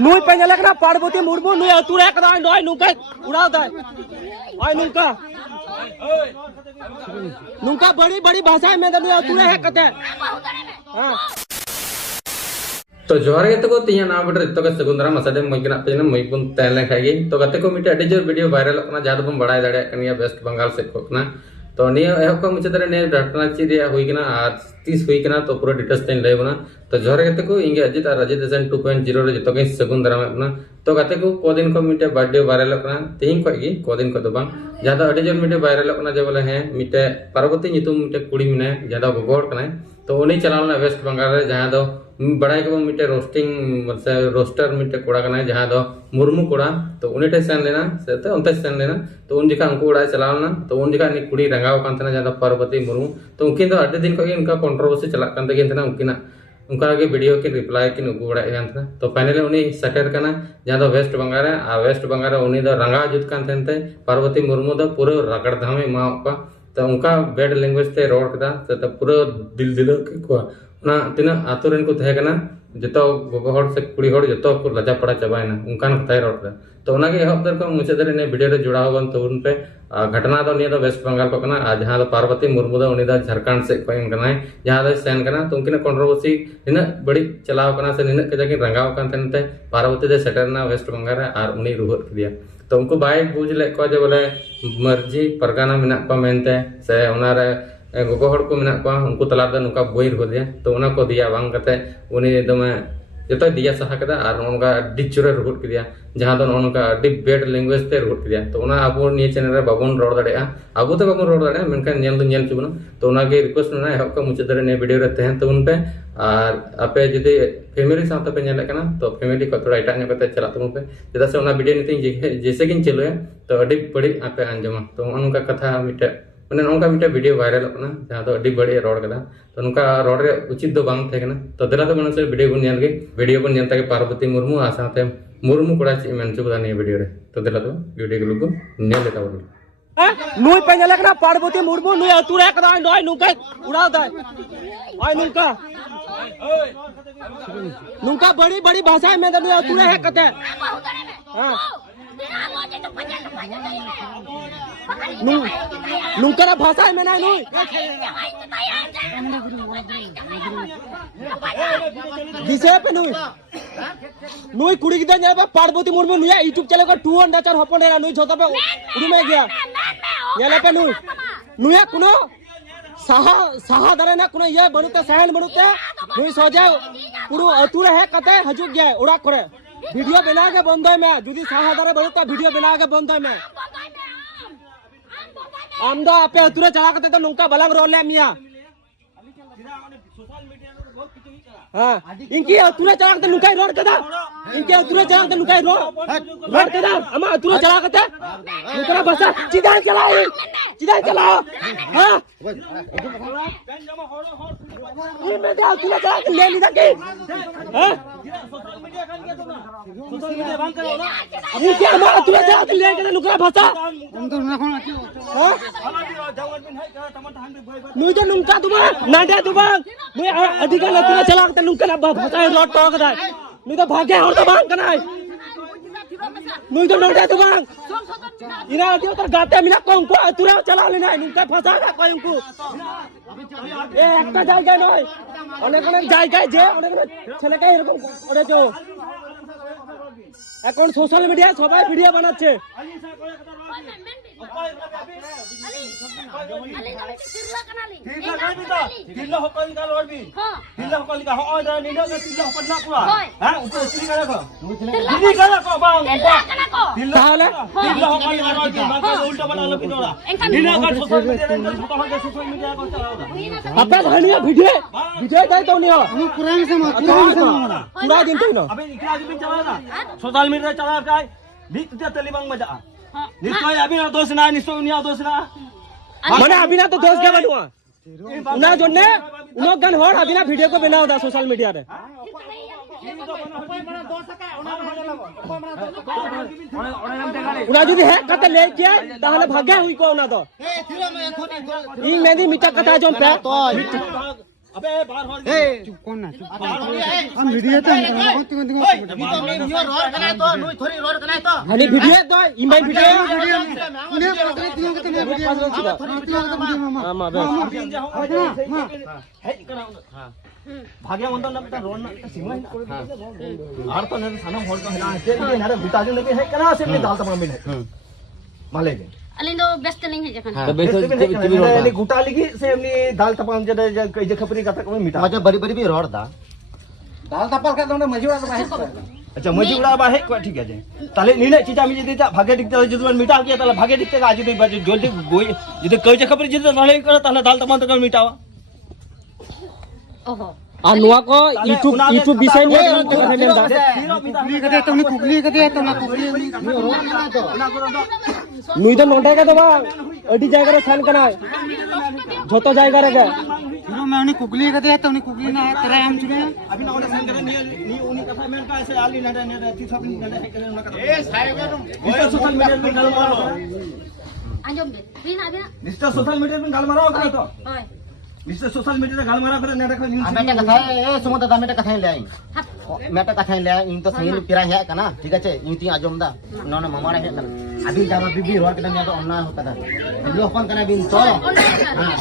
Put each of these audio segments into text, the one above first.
नुई पे ना पार्वती मुर्मू नुई अतुरे कदा नय नुका उड़ाव दाय ओय नुका बड़ी बड़ी भाषा में नुई अतुरे है कते हां तो जोहार गे तको तीया ना बटर तो सगुंदरा मसादे मइकना पेन मइपुन तैले खागी तो गते को मिटे अडी जोर वीडियो वायरल कना जहां बम बड़ाय दाड़े कनिया वेस्ट बंगाल से कोकना तो निया एहो को मुचदरे ने घटना चिरिया हुई कना आज 30 हुई कना तो पूरा डिटेल्स तेन लेबना तो जोहार गे तको इंगे अजित और अजित देशन 2.0 रे जतो के सगुंदरा में तो गते को कोदिन को मिटे बर्थडे वायरल कना तीन को गी कोदिन को तो बा जहां तो अडी जोर मिटे वायरल कना जे बोले है मिटे पार्वती नितुम मिटे कुड़ी मिने जहां गोगोड़ कना तो उनी चलावना वेस्ट बंगाल रे जहां दो बड़ा के मिटे रोस्टिंग रोस्टर मिटे कोड़ा कना जहां दो मुर्मू कोड़ा तो उनी ठे सेन लेना से तो उनते सेन लेना तो उन जिका उनको उड़ा चलावना तो उन जिका नि कुड़ी रंगाव कान तना जहां पार्वती मुर्मू तो उनकिन तो अड्डे दिन को उनका कंट्रोवर्सी चला कान तगिन तना उनकिना उनका के वीडियो के रिप्लाई किन उगु बड़ा कान तना तो फाइनली उनी सेटर कना जहां दो वेस्ट बंगाल आ वेस्ट बंगाल उनी दो रंगा जुत कान तनते पार्वती मुर्मू दो पूरा रगड़ धामे माव का तो उनका बेड लैंग्वेज ते रोड कदा तो पूरा दिल दिलो के को ना तिना आतुरेन को तहे कना जतो गोगो हड़ से कुड़ी हड़ जतो को लजा पड़ा चबायना उनकान कथाय रोड तो उनागे हफ्तर को मुचदरे ने वीडियो रे जुड़ाव बन तो उन पे घटना तो निया तो वेस्ट बंगाल को कना जहां तो पार्वती मुर्मू दो उनी दा झारखंड से कोइन कना जहां दो सेन कना तो उनकिन कंट्रोवर्सी निना बड़ी चलाव कना से निना के जकिन रंगाव कान तनते पार्वती दे सेटरना वेस्ट बंगाल रे आर उनी रुहत किया तो उनको बाय बुझ ले को जे बोले मर्जी परगाना मिना को मेनते से उनारे गोगो हड़ को मिना को उनको तला द नुका बोइर हो दिया तो उना को दिया बांग कते उनी दमे जतो दिया सहा कदा आर उनका डिचुरे रुट किया जहां दो उनका डि बेड लैंग्वेज ते रुट किया तो उना अब नि चैनल रे बाबन रोड दड़या अब तो बाबन रोड दड़या मेनका नेल दो नेल चुबना तो उना के रिक्वेस्ट ना है को मुचदरे ने वीडियो रे तहन तो उन पे और आपे जदि फैमिली साथ पे नेल कना तो फैमिली को थोड़ा इटा ने कते चला तुम पे जदा से उना वीडियो नितिन जैसे किन चलो तो अडी बड़ी आपे अंजमा तो उनका कथा मिटे मैंने उनका मिटे वीडियो वायरल कना जहां तो अडी बड़ी रोड कदा तो उनका रोड रे उचित दो बांग थे कना तो दिला तो मन से वीडियो बन नेल के वीडियो बन नेल के पार्वती मुर्मू आसाते मुर्मू कोड़ा ची मेन चुबदा ने वीडियो रे तो दिला तो वीडियो के लोग नेल लेता बोल नुई पे ना पार्वती मुर्मू नुई अतुरे कदा नय नुका उड़ाव दाय ओय नुका बड़ी बड़ी भाषा में नुई अतुरे है कते हां नुका भाषा में ना नुई दिसे पे नुई कुड़ी गिदा ने पार्वती मुर्मू नुई यूट्यूब चैनल का 200 हपन रे नुई झोता पे उड़ुमे गया येला पे नुई कुनो साहा दरे ना कुनो ये बनुते सहन बनुते नुई सोजा पुरो अतुरे है कते हजु गया उड़ा करे वीडियो बना के बंद है मैं जुदी साहा दरे बनुते वीडियो बना के बंद है मैं आमदा आपे अतुरे चला कते तो नुका बलंग रोले मिया हां इनकी अतुरे चला कते नुका रोड कदा इनके अतुरे चला कते नुका रोड कदा अमा अतुरे चला कते नुका बसा सीधा चला हां ये मैं क्या अतुरे चला के ले ली सके हां सोशल मीडिया बंद करो ना ये क्या अमा अतुरे चला के ले के नुका बसा हम तो ना हां नुई तो नुका तुमा नाडा तुमा नुई अधिकार अतुरे चला के नुका ना भाषा रोड टोक दाय नुई तो भागे और तो बांग कनाय नुई तो नोटे तो बांग इना दियो तो गाते मिना को अतुरे चला लेना नुका फसा ना कोई उनको ए একটা জায়গা নয় অনেক অনেক জায়গায় যে অনেক অনেক ছেলেকে এরকম করেছো এখন সোশ্যাল মিডিয়ায় সবাই ভিডিও বানাচ্ছে আপনার ধরনিয়া ভিডিও তাই তো নিও पूरा दिन तो ना अबे इकरा दिन चला ना सोशल मीडिया चला काय बीत ते तलीबांग मजा निश्चय अभी ना दोस्त ना निश्चय उनिया दोस्त ना माने अभी ना तो दोस्त के बनवा उना जोने उनो गन होड़ अभी ना वीडियो को बनाओ दा सोशल मीडिया रे उना যদি है कते ले के ताहले भाग्य हुई को उना तो ई मेदी मिटा कथा जोन पे अबे बाहर हो ए चुप कौन ना चुप हम वीडियो तो बहुत तो नियो रोड कनाय तो नुई थोड़ी रोड कनाय तो हनी वीडियो तो इमाई वीडियो उन्हें पकड़े दियो के तो वीडियो मामा बे हे कना हां भाग्य मंदन ना रोड ना सीमा आर तो ने सानम होल तो हना से ने बुता दिन लगे है कना से दाल तमाम में माले अलिंग दो बेस्ट लिंग है जखन तो बेस गुटा लगी से हमनी दाल तमाम जे खपरी कथा को मिटा मजा बड़ी बड़ी भी रोड दा दाल तपल का तो मजुड़ा तो बाहे अच्छा मजी उड़ा बा है को ठीक है जे ताले नीने चीजा मी जदी भागे दिखते जदी मिटा किया ताले भागे दिखते आज जदी जल्दी गोई जदी कई जे खबर जदी रहे कर ताले दाल तमाम तो मिटावा ओहो आ नुआ को यूट्यूब विषय में कुकली कदे तो ना कुकली नुई तो नोटे का दबा अडी जायगा रे सेल कना झोतो जायगा रे के हिरो में उन्हें कुकली कदे तो उन्हें कुकली ना तेरा हम चुने अभी ना ओने सेल करे नी उनी कथा मेन का ऐसे आली नडे ने ती सब नी नडे करे ना कथा ए साइगा तुम मिस्टर सोशल मीडिया में गाल मारो आजम बे बिना बिना मिस्टर सोशल मीडिया में गाल मारो करे तो ओए मिस्टर सोशल मीडिया में गाल मारो करे ने देखो न्यूज़ मेटा कथा ए सुमत दा मेटा कथा ले आई मेटा कथा ले आई इन तो सही पिरा है कना ठीक है इन ती आजम दा नोना मामारा है कना अभी जाबा बीबी रोड कना तो अन्ना होता था जो फोन कना बिन तो हां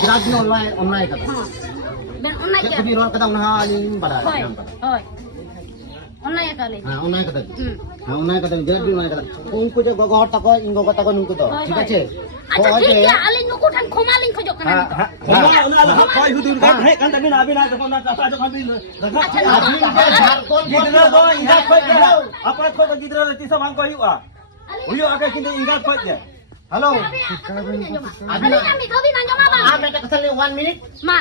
बिराज में ऑनलाइन कथा बेन ऑनलाइन के भी रोड कथा उन्हा आलिन बड़ा ओए ओए ऑनलाइन काले हां ऑनलाइन कथा हां ऑनलाइन कथा जेड भी ऑनलाइन कथा उनको जो गोगोर तक इनको कथा को नुको तो ठीक है अच्छा ठीक है अलिंग नुको ठन खोमा लिंग खजो कना खोमा उना कोई हुदुर का है कान तबिन अभी ना देखो ना चाचा जो खान देखा अभी के झारखंड जितना दो इंगा खोज दे अपन खो तो जितना रहती सब हम कहियो हुयो आके किंतु इंगा खोज दे हेलो अभी ना जमा आ मेटा कथा ले 1 मिनट मा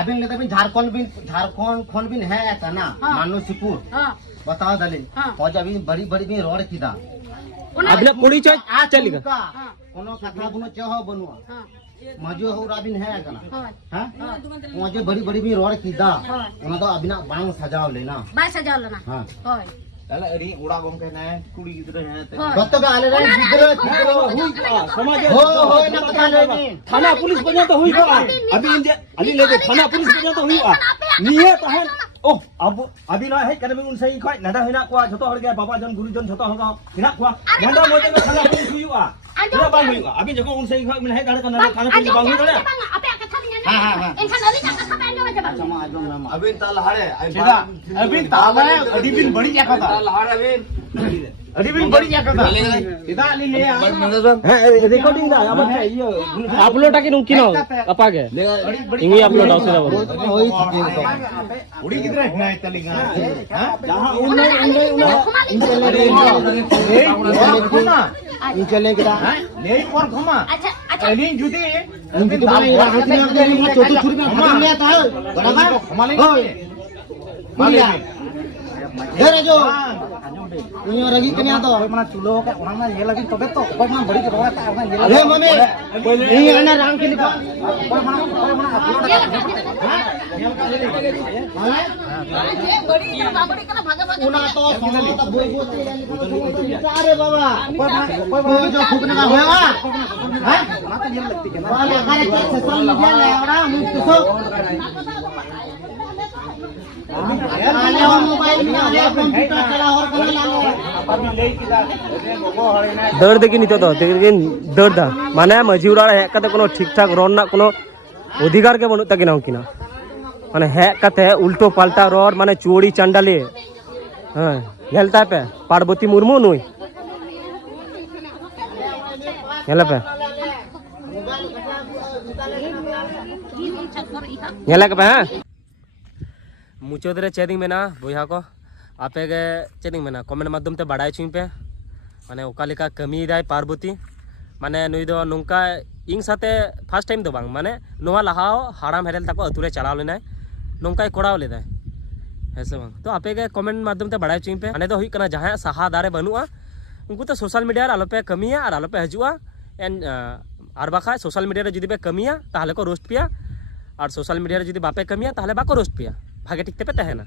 अभी लेते बिन झारखंड खोन बिन है कना मानुसीपुर हां बताओ दलिन और अभी बड़ी बड़ी भी रोड किदा अभी पुड़ी चल चलेगा कोनो कथा कोनो चह बनुआ हां मजो हो राबिन है कना हां हां मुझे बड़ी बड़ी भी रोड किदा उना तो अभी ना बांग सजाव लेना बाय सजाव लेना हां होय ताले अरी उड़ा गम कहना है कुड़ी गिदरे है कत बे आले रे गिदरे हुई समाज हो ना कथा ले थाना पुलिस बने तो हुई अभी इंजे अली ले थाना पुलिस बने तो हुई निये तहन ओ अब अभी ना है करे उन सही खय नडा हिना को जतो हर गया बाबा जन गुरुजन जतो हर हिना को नडा मोते में थाना पुलिस हुई ना बांग हुई अभी जको उन सही खय में है गाड़े थाना पुलिस बांग हुई ना आपे कथा नहीं हां इनका नली का कथा पहन लो जब अभी ताल हाड़े सीधा अभी ताल है अभी बिन बड़ी क्या कथा ताल हाड़े अभी बिन बड़ी क्या कथा सीधा अली ले है रिकॉर्डिंग ना अब ये अपलोड आके नु किनो अपा के इंगी अपलोड आउ सीधा होई तो उड़ी किधर है ना चलेगा हां जहां उन चले गिरा ले और घुमा अच्छा अच्छा अली जुदी उनकी दाल चोटू छुरी में घुमा लिया था बराबर घुमा ले मालिया देरे जो उनियो रगी कन्या तो मना चुलो के ओना ये लगी तबे तो कोई मना बड़ी रोड़ा ता ना ये ले मम्मी ये ना राम के लिखा कोई मना उना तो सोना तो बोई बोई अरे बाबा कोई जो फूकने का होगा हां ना तो ये लगती है वाले अगर सोशल मीडिया ले आवड़ा मुझ तो आले मोबाइल में आले कंप्यूटर चला और कला लालो दर्द की नितो तो लेकिन दर्द माने मजी उड़ा है कते कोनो ठीक ठाक रोड ना कोनो अधिकार के बनु तकिना किना माने है कते उल्टो पाल्टा रोड माने चोरी चंडाले हां हेलता पे पार्वती मुर्मू नुई हेला पे हेला के पे हां मुचाद रे चेदिंग मेना बोया को आपे के चेदिंग मेना कमेंट माध्यम ते बाडाय छुई पे माने ओका लेका कमी दाय पार्वती माने नुई दो नोंका इंग साथे फर्स्ट टाइम दो बांग माने नोवा लहाओ हाराम हेरेल ताको अतुरे चलाव लेनाय नोंकाय कोड़ाव लेदाय हेसे बांग तो आपे के कमेंट माध्यम ते बाडाय छुई पे माने दो हुई कना जहां सहा दारे बनुआ उनको तो सोशल मीडिया रे आलोपे कमिया और आलोपे हजुआ एन आर बाखा सोशल मीडिया रे जुदी बे कमिया ताहले को रोस्ट पिया और सोशल मीडिया रे जुदी बापे कमिया ताहले बाको रोस्ट पिया भागे ठीक पे तहना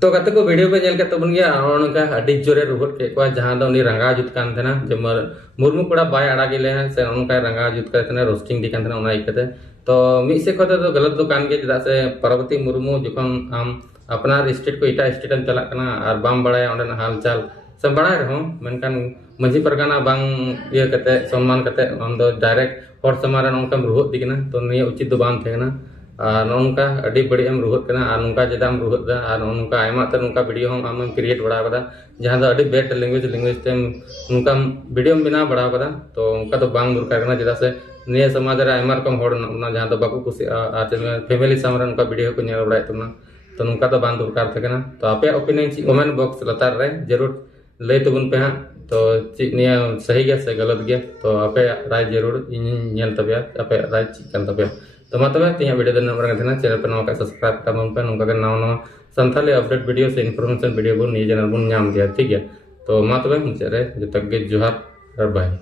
तो कते को वीडियो पे जेल के तबन गया का अडी जोरे रुगट के को जहां द उनी रंगा जुत कान थना जे मुर्मू कोड़ा बाय अड़ा गेले हैं से उनका रंगा जुत करते रोस्टिंग दी कान थना उना इकते तो मिड से खोते तो गलत दो कान के चदा से पार्वती मुर्मू जखन आम अपना स्टेट को इटा स्टेट एम चला कना और बाम बड़ा ओंडे हालचाल सब बड़ा रहो मेनकान मंझी परगाना बांग ये कते सम्मान कते हम दो डायरेक्ट हर समारन उनका रुहत दिकना तो निया उचित दो बाम थेना और नोनका अडी बड़ी एम रुहत कना और नोनका जदाम रुहत दा और नोनका आयमा त नोनका वीडियो हम आम क्रिएट बड़ा कदा जहां दो अडी बेट लैंग्वेज ते नोनका वीडियो बना बड़ा कदा तो उनका तो बांग दरकार कना जदा से निया समाज रे आयमा रकम हर ना जहां दो बाकू कुसी आते फैमिली सामने उनका वीडियो को नेल बड़ा तुना तो नोनका तो बांग दरकार थेना तो आपे ओपिनियन ची कमेंट बॉक्स लतार रे जरूर लय तबन पे हाँ तो ची निया सही गया से गलत गया तो आपे राय जरूर इन तबया आपे राय चिकन तबया तो मा तबे तिया वीडियो दन नंबर गथना चैनल पे नवा सब्सक्राइब करबन पे नोका नवा नवा संथाली अपडेट वीडियो से इन्फॉर्मेशन वीडियो बन नि चैनल बन नाम दिया ठीक है तो मा तबे मुझे रे जतक गे जोहार और बाय।